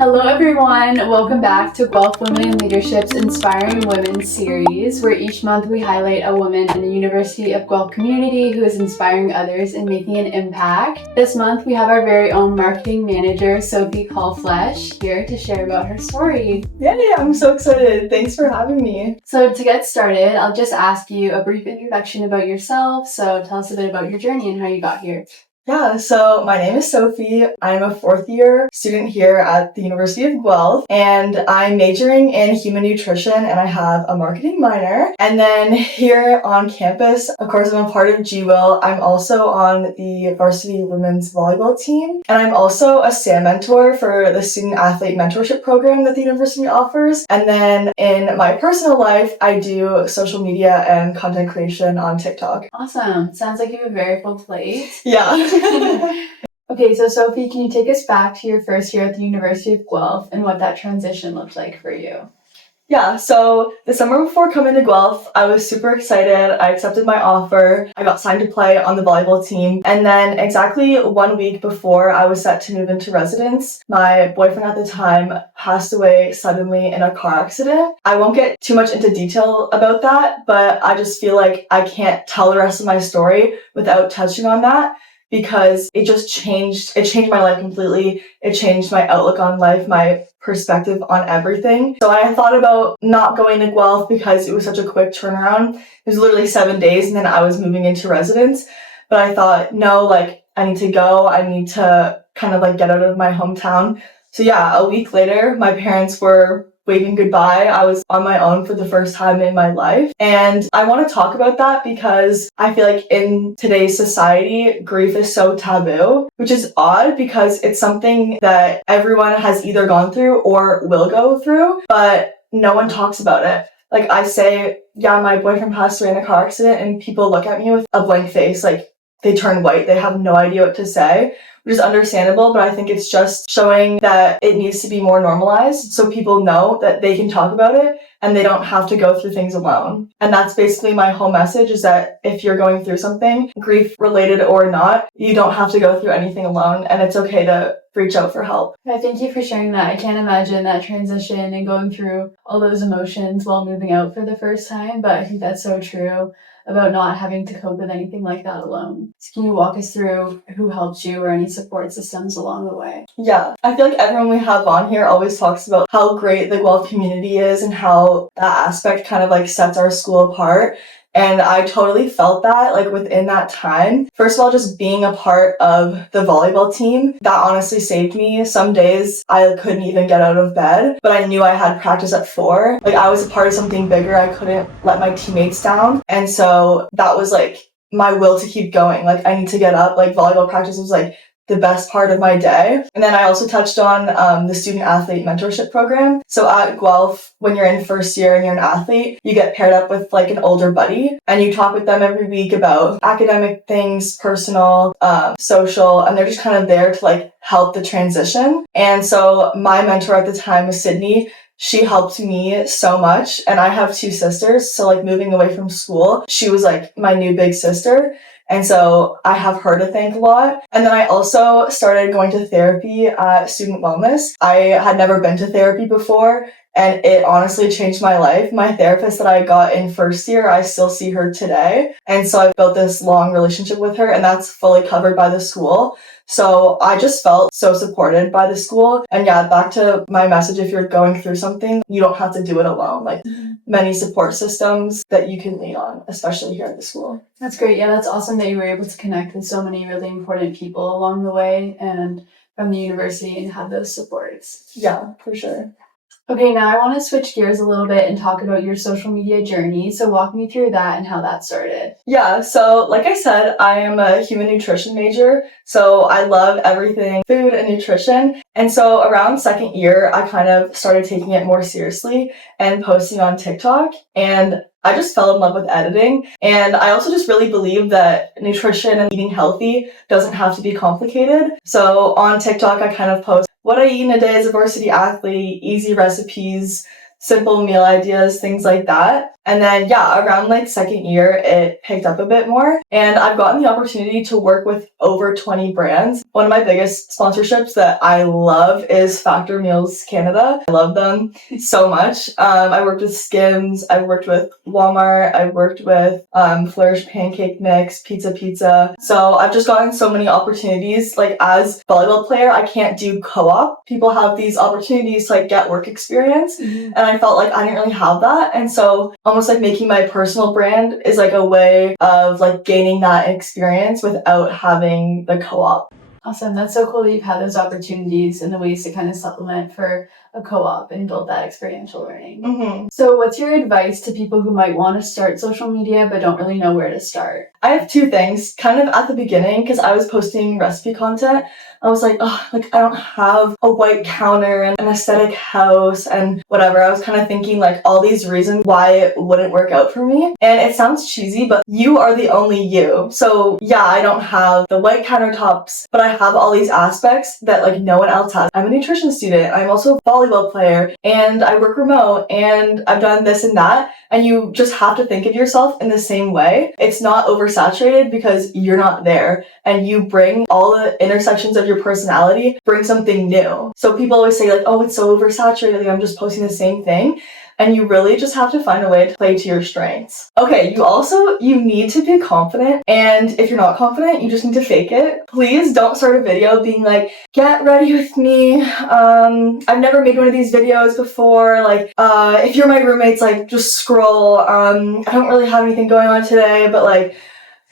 Hello everyone, welcome back to Guelph Women in Leadership's Inspiring Women series, where each month we highlight a woman in the University of Guelph community who is inspiring others and making an impact. This month we have our very own marketing manager, Sophie Kalbfleisch, here to share about her story. Yay, I'm so excited. Thanks for having me. So to get started, I'll just ask you a brief introduction about yourself. So tell us a bit about your journey and how you got here. Yeah, so my name is Sophie. I'm a fourth year student here at the University of Guelph, and I'm majoring in human nutrition, and I have a marketing minor. And then here on campus, of course, I'm a part of GWIL. I'm also on the varsity women's volleyball team, and I'm also a SAM mentor for the student athlete mentorship program that the university offers. And then in my personal life, I do social media and content creation on TikTok. Awesome. Sounds like you have a very full plate. Yeah. Okay, so Sophie, can you take us back to your first year at the University of Guelph and what that transition looked like for you? Yeah, so the summer before coming to Guelph, I was super excited. I accepted my offer. I got signed to play on the volleyball team. And then exactly 1 week before I was set to move into residence, my boyfriend at the time passed away suddenly in a car accident. I won't get too much into detail about that, but I just feel like I can't tell the rest of my story without touching on that, because it changed my life completely. It changed my outlook on life, my perspective on everything. So I thought about not going to Guelph because it was such a quick turnaround. It was literally 7 days and then I was moving into residence. But I thought, no, I need to go. I need to kind of get out of my hometown. So yeah, a week later, my parents were waving goodbye. I was on my own for the first time in my life. And I want to talk about that because I feel like in today's society, grief is so taboo, which is odd because it's something that everyone has either gone through or will go through, but no one talks about it. I say, yeah, my boyfriend passed away in a car accident, and people look at me with a blank face, they turn white, they have no idea what to say, which is understandable, but I think it's just showing that it needs to be more normalized so people know that they can talk about it and they don't have to go through things alone. And that's basically my whole message, is that if you're going through something, grief related or not, you don't have to go through anything alone, and it's okay to reach out for help. Thank you for sharing that. I can't imagine that transition and going through all those emotions while moving out for the first time, but I think that's so true about not having to cope with anything like that alone. So can you walk us through who helped you or any support systems along the way? Yeah, I feel like everyone we have on here always talks about how great the Guelph community is and how that aspect kind of sets our school apart. And I totally felt that, within that time. First of all, just being a part of the volleyball team, that honestly saved me. Some days I couldn't even get out of bed, but I knew I had practice at 4. I was a part of something bigger. I couldn't let my teammates down. And so that was my will to keep going. I need to get up. Volleyball practice was the best part of my day. And then I also touched on the student athlete mentorship program. So at Guelph, when you're in first year and you're an athlete, you get paired up with an older buddy, and you talk with them every week about academic things, personal, social, and they're just kind of there to help the transition. And so my mentor at the time was Sydney. She helped me so much, and I have 2 sisters, so moving away from school, she was my new big sister. And so I have her to thank a lot. And then I also started going to therapy at Student Wellness. I had never been to therapy before, and it honestly changed my life. My therapist that I got in first year, I still see her today. And so I built this long relationship with her, and that's fully covered by the school. So I just felt so supported by the school. And yeah, back to my message, if you're going through something, you don't have to do it alone. Many support systems that you can lean on, especially here at the school. That's great. Yeah, that's awesome that you were able to connect with so many really important people along the way and from the university and have those supports. Yeah, for sure. Okay, now I want to switch gears a little bit and talk about your social media journey. So walk me through that and how that started. Yeah, so like I said, I am a human nutrition major, so I love everything food and nutrition. And so around second year, I kind of started taking it more seriously and posting on TikTok. And I just fell in love with editing. And I also just really believe that nutrition and eating healthy doesn't have to be complicated. So on TikTok, I kind of post what I eat in a day as a varsity athlete, easy recipes, simple meal ideas, things like that. And then, yeah, around like second year, it picked up a bit more. And I've gotten the opportunity to work with over 20 brands. One of my biggest sponsorships that I love is Factor Meals Canada. I love them so much. I worked with Skims, I worked with Walmart, I worked with Flourish Pancake Mix, Pizza. So I've just gotten so many opportunities. Like as volleyball player, I can't do co-op. People have these opportunities to like get work experience. And I felt like I didn't really have that. And so almost like making my personal brand is like a way of like gaining that experience without having the co-op. Awesome. That's so cool that you've had those opportunities and the ways to kind of supplement for a co-op and build that experiential learning. So what's your advice to people who might want to start social media but don't really know where to start? I have two things. Kind of at the beginning, because I was posting recipe content, I was like, oh, like I don't have a white counter and an aesthetic house and whatever. I was kind of thinking like all these reasons why it wouldn't work out for me. And it sounds cheesy, but you are the only you. So yeah, I don't have the white countertops, but I have all these aspects that like no one else has. I'm a nutrition student. I'm also a volleyball player and I work remote and I've done this and that. And you just have to think of yourself in the same way. It's not oversaturated because you're not there and you bring all the intersections of your personality, bring something new. So people always say like, oh, it's so oversaturated, like I'm just posting the same thing. And you really just have to find a way to play to your strengths. Okay, you need to be confident. And if you're not confident, you just need to fake it. Please don't start a video being like, get ready with me. I've never made one of these videos before. Like, if you're my roommates, like just scroll. I don't really have anything going on today, but like,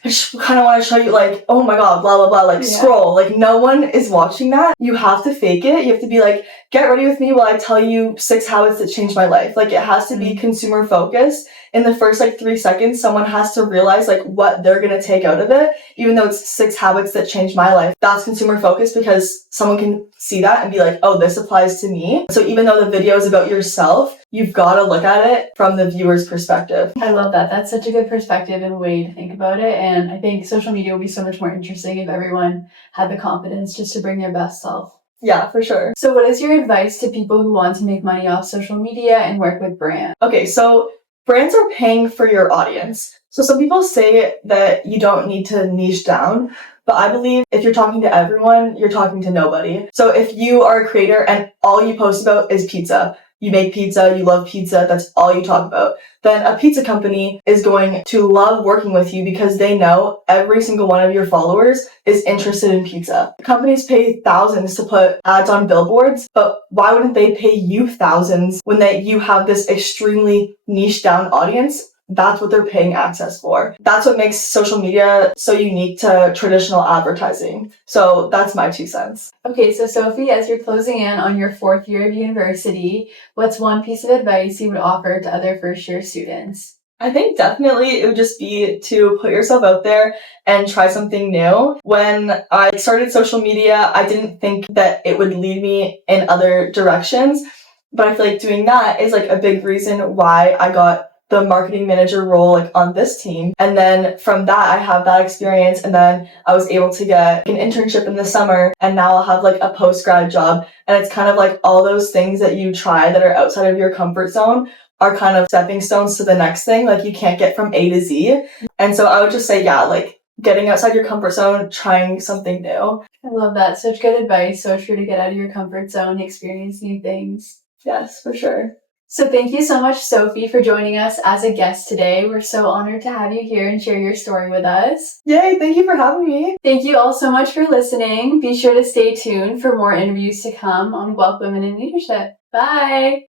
I just kind of want to show you like, oh my god, blah, blah, blah, like scroll. Like no one is watching that. You have to fake it. You have to be like, get ready with me while I tell you 6 habits that changed my life. Like it has to be consumer focused. In the first like 3 seconds, someone has to realize like what they're going to take out of it. Even though it's 6 habits that changed my life. That's consumer focused because someone can see that and be like, oh, this applies to me. So even though the video is about yourself, you've got to look at it from the viewer's perspective. I love that. That's such a good perspective and way to think about it. And I think social media would be so much more interesting if everyone had the confidence just to bring their best self. Yeah, for sure. So what is your advice to people who want to make money off social media and work with brands? Okay, so brands are paying for your audience. So some people say that you don't need to niche down, but I believe if you're talking to everyone, you're talking to nobody. So if you are a creator and all you post about is pizza, you make pizza, you love pizza, that's all you talk about, then a pizza company is going to love working with you because they know every single one of your followers is interested in pizza. Companies pay thousands to put ads on billboards, but why wouldn't they pay you thousands when you have this extremely niche down audience? That's what they're paying access for. That's what makes social media so unique to traditional advertising. So that's my 2 cents. Okay, so Sophie, as you're closing in on your 4th year of university, what's one piece of advice you would offer to other first-year students? I think definitely it would just be to put yourself out there and try something new. When I started social media, I didn't think that it would lead me in other directions, but I feel like doing that is like a big reason why I got the marketing manager role like on this team. And then from that, I have that experience and then I was able to get an internship in the summer and now I'll have like a post-grad job. And it's kind of like all those things that you try that are outside of your comfort zone are kind of stepping stones to the next thing. Like you can't get from A to Z. And so I would just say, yeah, like getting outside your comfort zone, trying something new. I love that. Such good advice. So true to get out of your comfort zone, experience new things. Yes, for sure. So thank you so much, Sophie, for joining us as a guest today. We're so honored to have you here and share your story with us. Yay, thank you for having me. Thank you all so much for listening. Be sure to stay tuned for more interviews to come on Guelph Women in Leadership. Bye!